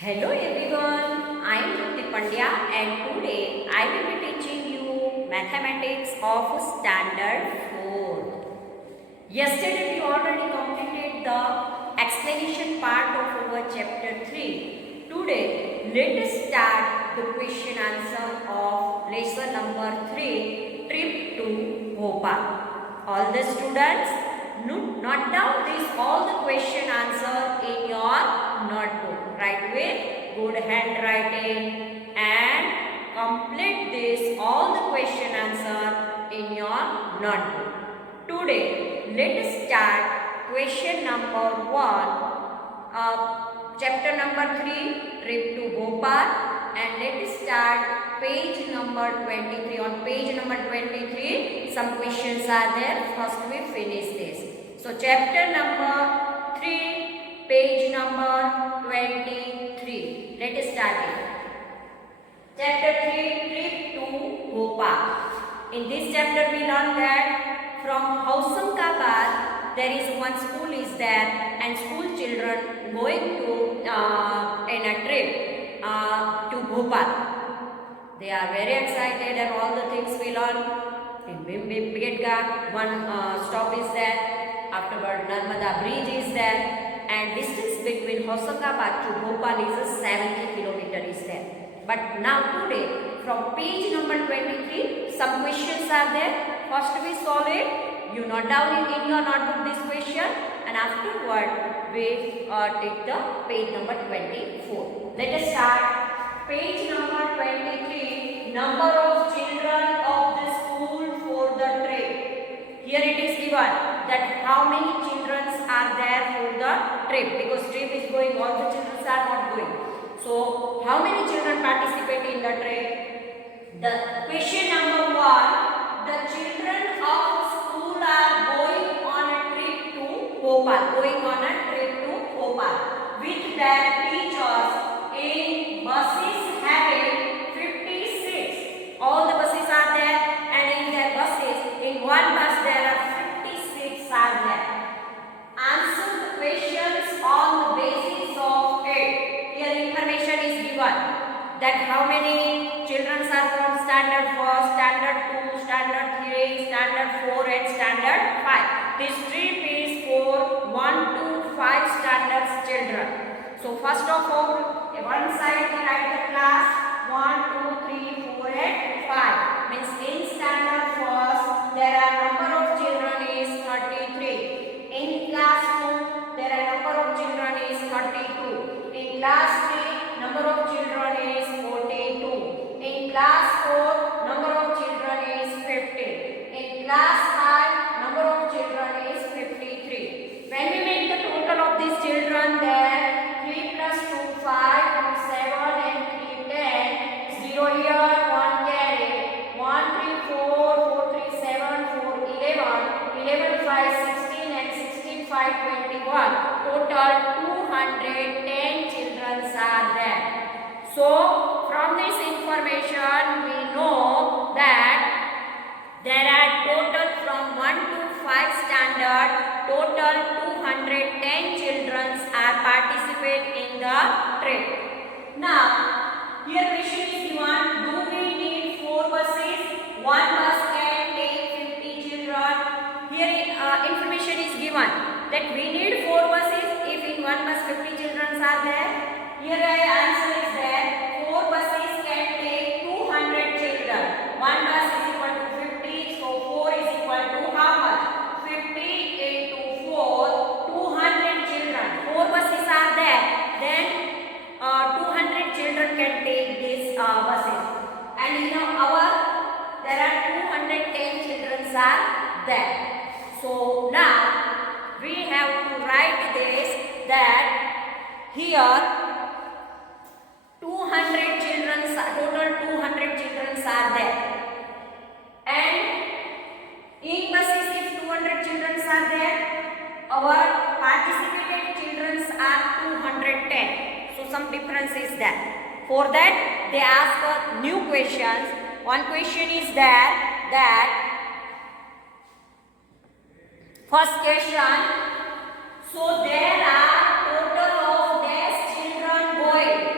Hello everyone, I am Jyoti Pandya and today I will be teaching you mathematics of standard 4. Yesterday we already completed the explanation part of our chapter 3. Today let us start the question answer of lesson number 3, trip to Bhopal. All the students note down this all the question answer in your notebook. Write with good handwriting and complete this all the question answer in your notebook. Today let us start question number 1 chapter number 3 trip to Bhopal, and let us start page number 23. On page number 23 some questions are there. First we finish this. So chapter number 3 page number 23. Let us start it. Chapter 3 trip to Bhopal. In this chapter we learn that from Hoshangabad there is one school is there and school children going to in a trip to Bhopal. They are very excited and all the things we learn. In Bhimbimbetka one stop is there. Afterward Narmada bridge is there, and distance between Hoshangabad to Bhopal is 70 kilometer is there. But now today from page number 23 some questions are there. First we solve it. You note down in your notebook this question, and afterward we take the page number 24. Let us start page number 23. Number of children of the school for the trip. Here it is given that how many children are there for the trip, because trip is going, all the children are not going. So how many children participate in the trip? The question number 1, the children of school are going on a trip to Bhopal, with their teachers in buses having 56. All the buses are there, and in their buses, in one bus there are 56 are there. Answer the questions on the basis of it. Here information is given that how many children are from standard 4, standard 2, standard 3, standard 4 and standard 5. This trip is for 1 to 5 standards children. So first of all, one side we write the class 1, 2, 3, 4 and 5. Means in standard first there are number of children is 33. In class 2 there are number of children is 32. In class 3 number of children is 42. In class 4 number of children is 50. In class 5 number of children is 53. When we make the total of these children, then 3 plus 2 5, 7 and 3 10. 0 here, 1 carry. 1 3 4, 4 3 7, 4 11. 11 5 16 and 16 5 21. Total 210 children are there. So from this information we know that there are total from 1 to 5 standard, total 210 children are participate in the trip. Now here question is given, do we need 4 buses? One bus can take 50 children. Here information is given that we need 4 buses if in one bus 50 children are there. Here answer is there, 4 buses can take 200 children. One bus is equal to 50, so 4 is equal to how much? 50 into 4, 200 children. 4 buses are there, then 200 children can take these buses. And in there are 210 children are there. So now we have to write this that here 200 children, total 200 children are there, and in buses if 200 children are there, our participated children are 210. So some difference is there. For that they ask new questions. One question is there that first question, so there are total of dash children going.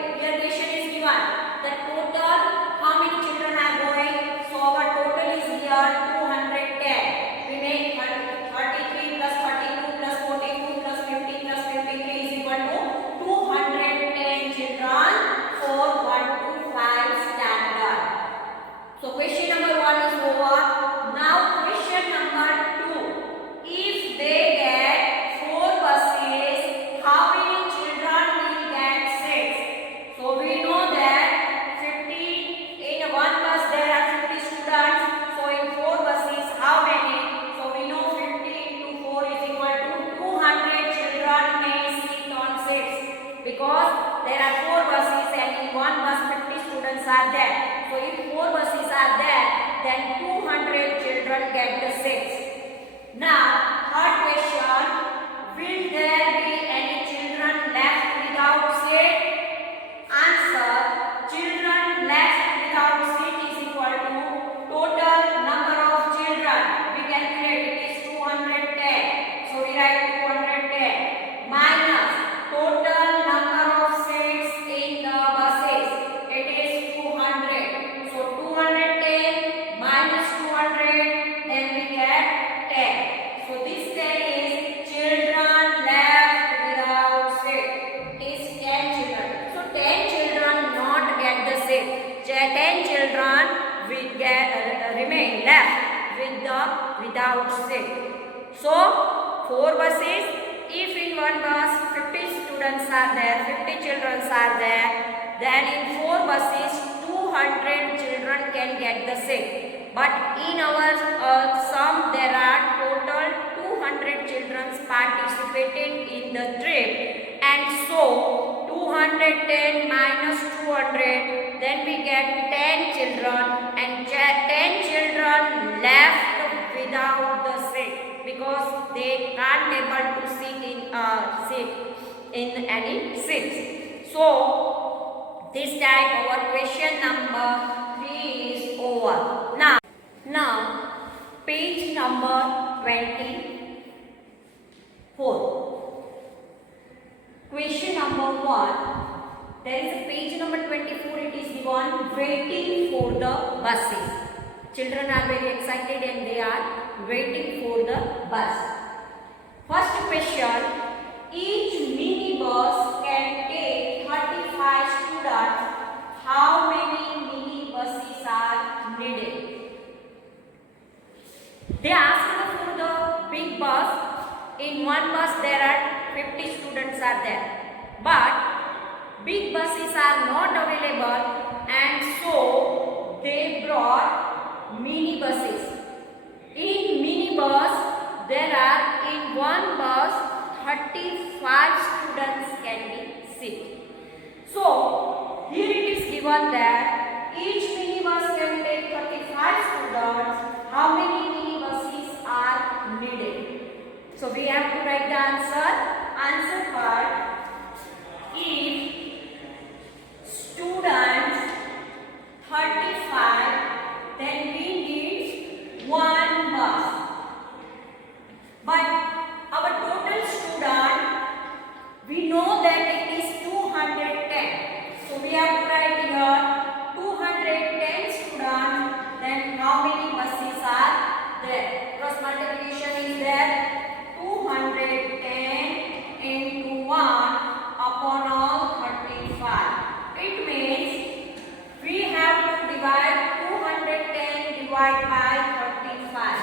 there are 4 buses and in one bus 50 students are there. So if 4 buses are there, then 200 children get the seats. Now, third question, will there be any children left without seat? Answer, children left without seat is equal to total number of children. We calculate it is 210. So we write 210 minus total number of seats in the buses. It is 200. So 210 minus 200, then we get 10. So this 10 is children left without seat. It is 10 children. So 10 children not get the seat. 10 children will get remain left with the without seat. So 4 buses. If in one bus 50 students are there, 50 children are there, then in 4 buses 200 children can get the seat. But in our sum there are total 200 children participating in the trip, and so 210 minus 200, then we get 10 children, and 10 children left without the seat because they can't able to sit in any seats. So this time our question number 3 is over. Now page number 24. Question number 1. There is a page number 24. It is given waiting for the buses. Children are very excited and they are waiting for the bus. First question. Each mini bus can take 35 students. How many mini buses are needed? They asked for the big bus. In one bus there are 50 students are there. But big buses are not available, and so they brought mini buses. In mini bus there are in one bus 35 students can be sit. So here it is given that each mini bus can take 35 students. How many mini buses are needed? So we have to write the answer. Answer part. If students 35, then we need one bus. But our total student, we know that it is 210. So we have to write here 210 students. Then how many buses are there? Cross multiplication is there. 210 into 1 upon all 35. It means we have to divide 210 divided by 35.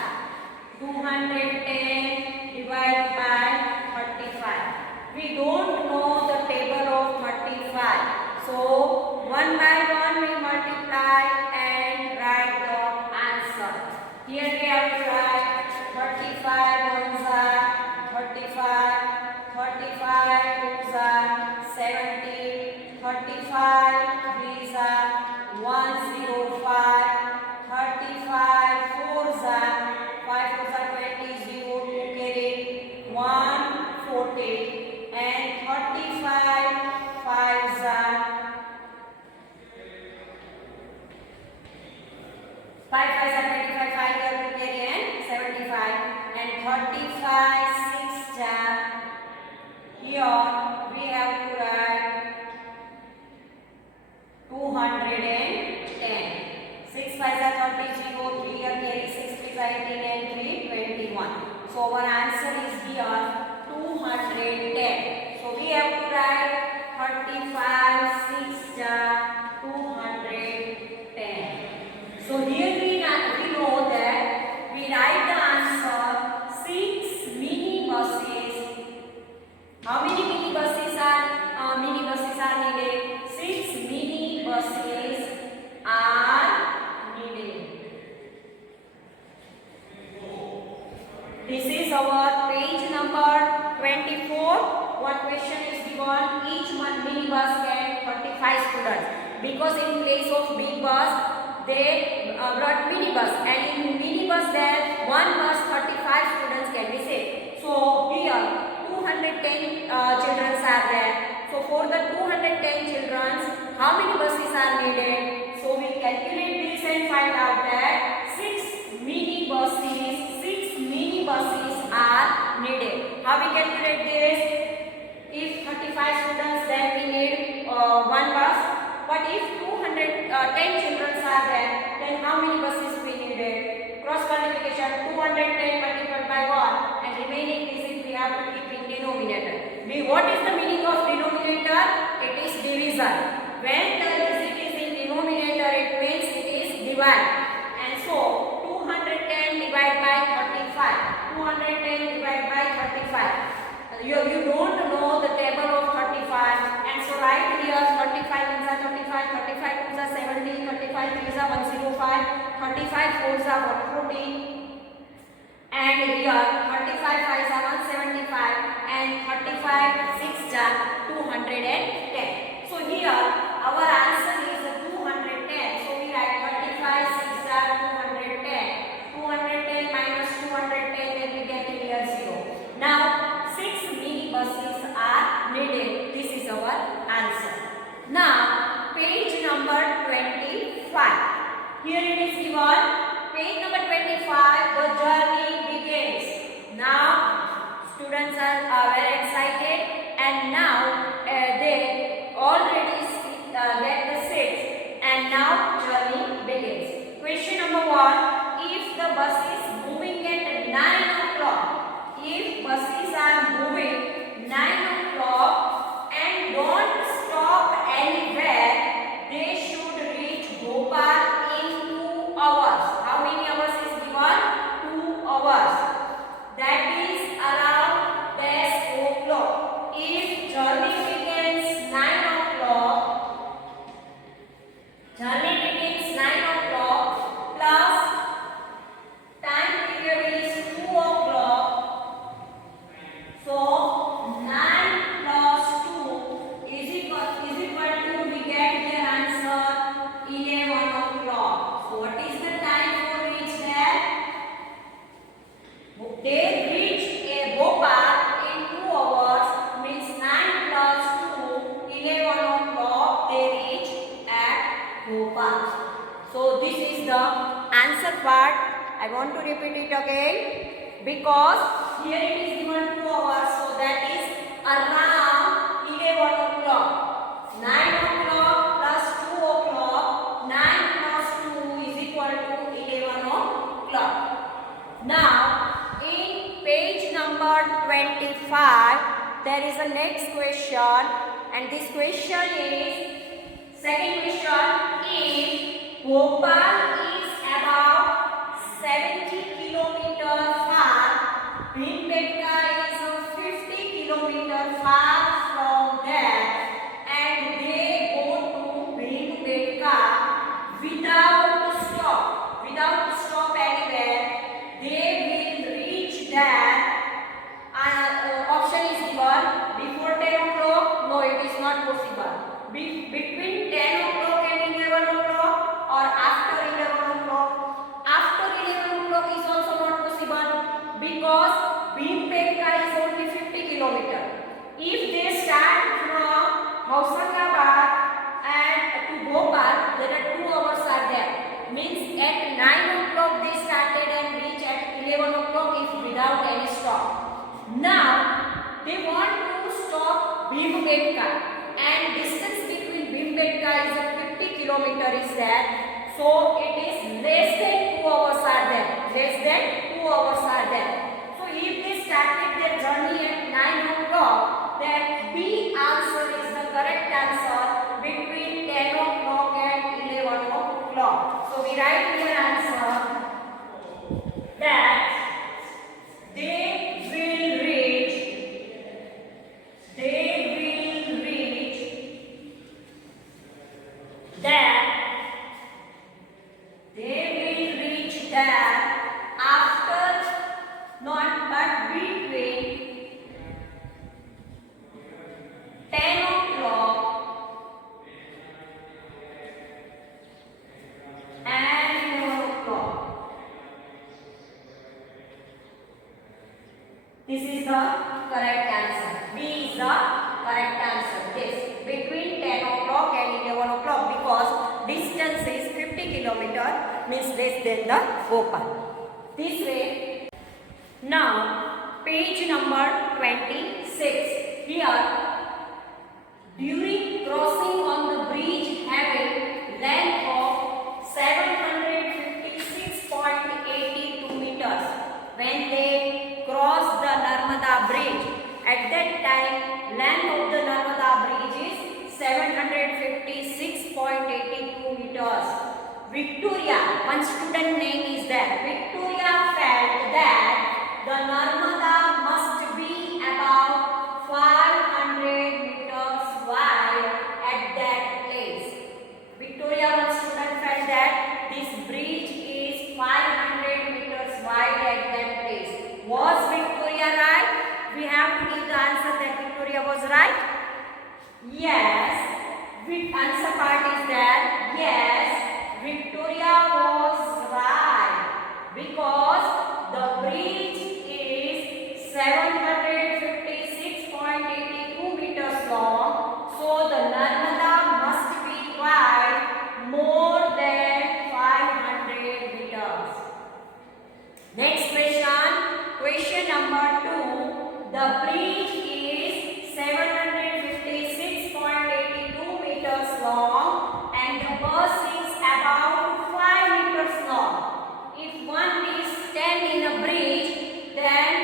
210 divided by 35. We don't know the table of 35. So 1 by 1 we multiply and write the answer. Here we have to write 35 ones are 35, 35 twos are 70, 35 threes are 105, 35 fours are 5 fours are 20, 0 2 carry 140, and 35 fives are 5 5s are 25, 5 here to carry and 75, and 35 6 are here we have to write 210. 6 5s are 30, 0 3 here carry 6 3s are 18 and 3 21. So our answer is here 210. So we have to write 35 6 are 210. So here we know that we write the answer 6 mini buses. How many mini buses are needed? 6 mini buses are needed. This is our page number 24. One question is given. Each mini bus can because in place of big bus they brought mini bus, and in mini bus there one bus 35 students can be saved. So here 210 children are there. So for the 210 children, how many buses are needed? So we calculate this and find out that 6 mini buses are needed. How we calculate this? If 35 students, then we need one bus. But if 210 children are there, then how many buses we needed? Cross multiplication, 210 multiplied by 1, and remaining digit we have to keep in denominator. What is the meaning of denominator? It is division. When the digit is in denominator, it means it is divide. And so 210 divided by 35. 210 divided by 35. You don't know the table of 35, and so right here 35 ones are 35, 35 twos are 70, 35 threes are 105, 35 fours are 140, and here 35 fives are 175, and 35 sixes are 210. So here our answer is 210. So we write 35 sixes are 210. 210 minus 210, then we get here 0. Now buses are needed. This is our answer. Now page number 25. Here it is given. Page number 25. The journey begins. Now students are very excited, and now they already get the seats, and now journey begins. Question number 1. If the bus is moving at 9 o'clock, if buses are moving 9 o'clock and don't stop anywhere, they should reach Bhopal in 2 hours. How many hours is given? 2 hours. That is around 10 o'clock. If journey begins 9 o'clock, plus time period is 2 o'clock. So 9 plus 2 is equal to, we get here answer 11 o'clock. So what is the time for reach there? They reach Bhopal in 2 hours, means 9 plus 2, 11 o'clock they reach at Bhopal. So this is the answer part. I want to repeat it again, because here it is given 2 hours, so that is around 11 o'clock. 9 o'clock plus 2 o'clock, 9 plus 2 is equal to 11 o'clock. Now, in page number 25, there is a next question, and this question is, second question is, Bhopal is about 70 kilometers far, Bhimbetka is 50 kilometers far from there, and they go to Bhimbetka without stop anywhere. They will reach there. Option is given before 10 o'clock. No, it is not possible. Between 10 o'clock and 11 o'clock, or after 11 o'clock. After 11 o'clock is also not possible, because Bhimbetka is only 50 kilometers. If they start from Hoshangabad and to Bhopal, there are 2 hours are there. Means at 9 o'clock they started and reach at 11 o'clock if without any stop. Now they want to stop Bhimbetka, and distance between Bhimbetka is 50 kilometers is there. So it is less than 2 hours are there. Less than 2 hours are there. So if they started their journey at 9 o'clock, then B answer is the correct answer between 10 o'clock and 11 o'clock. So we write here answer that they will reach there after, not but between 10 o'clock kilometer, means less than the Bhopal. This way. Now page number 26. Here, during crossing on the bridge having length of 756.82 meters, when they cross the Narmada bridge, at that time length of the Narmada bridge is 756.82 meters. Victoria, one student name is there. Victoria felt that the Narmada must be about 500 meters wide at that place. Victoria, one student felt that this bridge is 500 meters wide at that place. Was Victoria right? We have to give the answer that Victoria was right. Yes. The answer part is that yes, Victoria was right, because the bridge is 756.82 meters long, so the Narmada must be wide more than 500 meters. Next question, question number 2. The bridge is 756.82 meters long and the bus is about 5 meters long. If one is stand in a bridge, then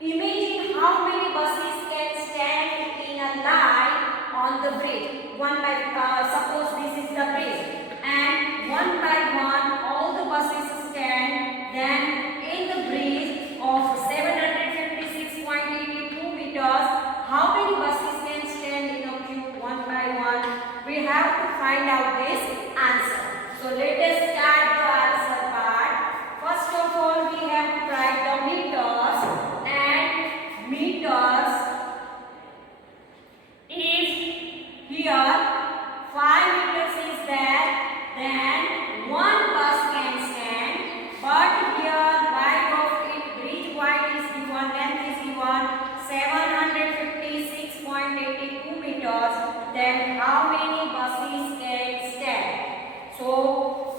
imagine how many buses can stand in a line on the bridge. Suppose this is the bridge, and one by one all the buses stand. Then in the bridge of 756.82 meters, how many buses can stand in a queue one by one? We have to find out this answer. So let us start the answer part. First of all, we have to write the meters, and meters, if here 5 meters is there, then one bus can stand, but here wide of it, bridge wide is given, length is given 756.82 meters, then how many buses can stand? So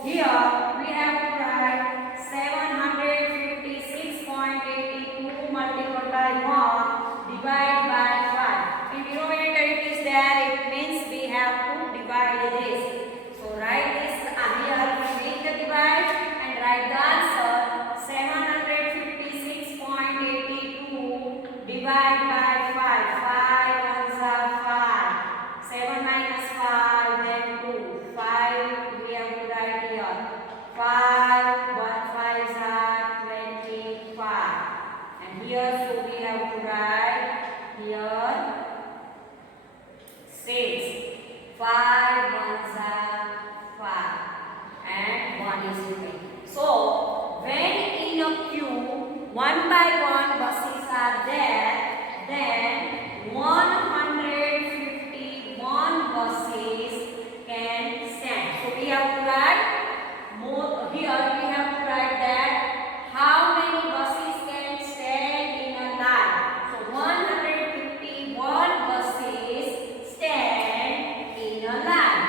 here we have to write 756.82 multiplied by 1 divided by 5. In denominator it is there, it means we have to divide this. So write this here, we make the divide and write the answer 756.82 divided by 5. 5 ones are 5. 7 minus 5, then 2. 5 we have to write here. 5, 1 5s are 25. And here, so we have to write here 6. 5 ones are 5. And 1 is remaining. So, when in a queue, one by one buses are there, then 151 buses can stand. So we have to write more. Here we have to write that how many buses can stand in a line. So 151 buses stand in a line.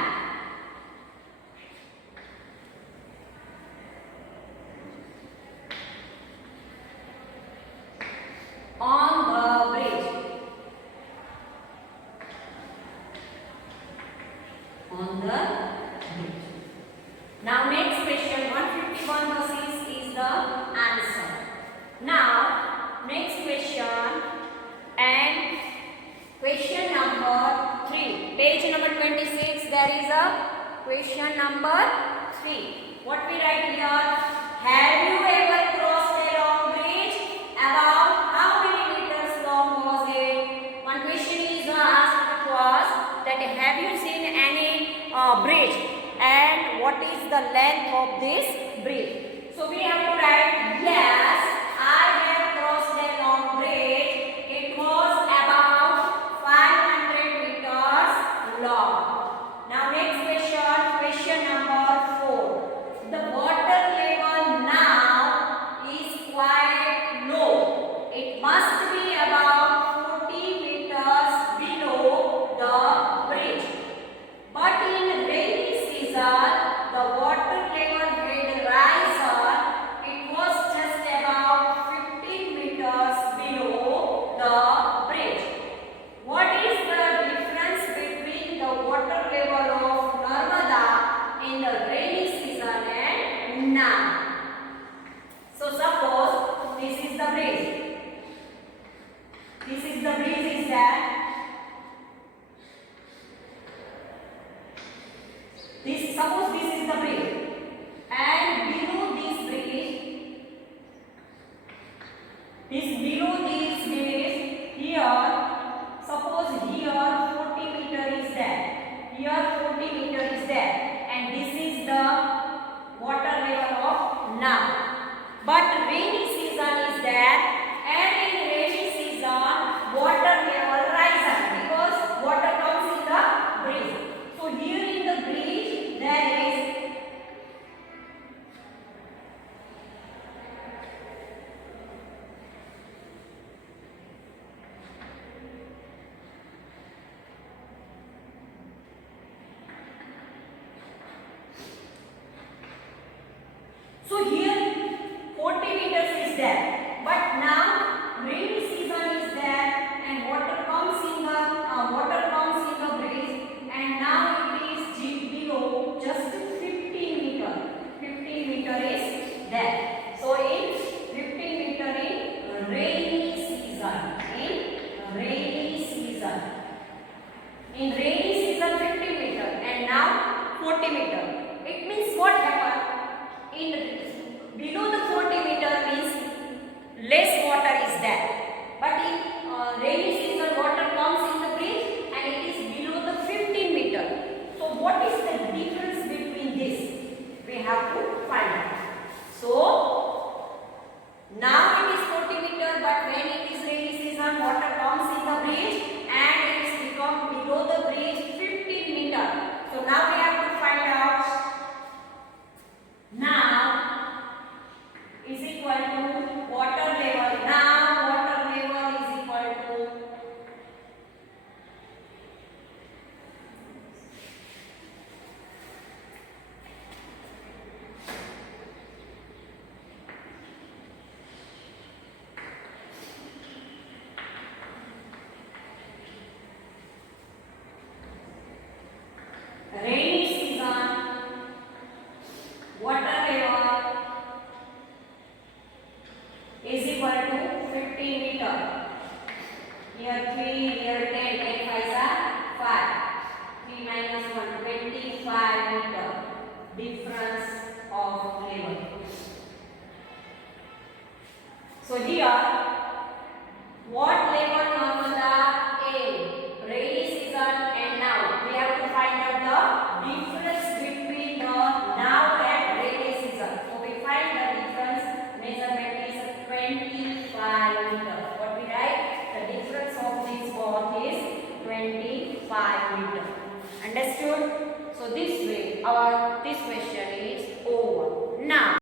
On the bridge. On the bridge. Now next question, 151 buses is the answer. Now next question, and question number 3. Page number 26, there is a question number 3. What we write here? Have you ever crossed a long bridge? About how many meters long was it? One question is asked was that have you seen any bridge, and what is the length of this bridge? So we have to write yes, I have crossed a long bridge. It was about 500 meters long. Now next question, question number 4. The water level now is quite low. It must be about 40 meters below the bridge. But in rainy season, the water but rainy season is there, and in rainy season water level rises because water comes in the breeze. So here in the breeze there is so here 40 meters is there, but now rainy season is there and water comes in the breeze, and now it is below just 15 meter. 15 meter is there. So in 15 meter in rainy season. In rainy season 15 meter and now 40 meter. It means what happened? In below the 40 meter means less water is there, but in rainy season water comes in the breeze and it is below the 15 meter. So what is the difference between this? We have to find out. So now it is 40 meter, but when it is rainy season water comes in the breeze and it is become below the breeze 15 meter. So now we have to find out. Now is equal to water level. Now water level is equal to rainy season water level is equal to 15 meter. Here 3, here 10, 10 5 are 5. 3 minus 1, 25 meter difference of level. So here, what level Narmada in rainy season and now? We have to find out the difference between the now and rainy season. So we find the difference measurement is 25 meter. What we write? The difference of this both is 25 meter. Understood? So this way, this question is over. Now.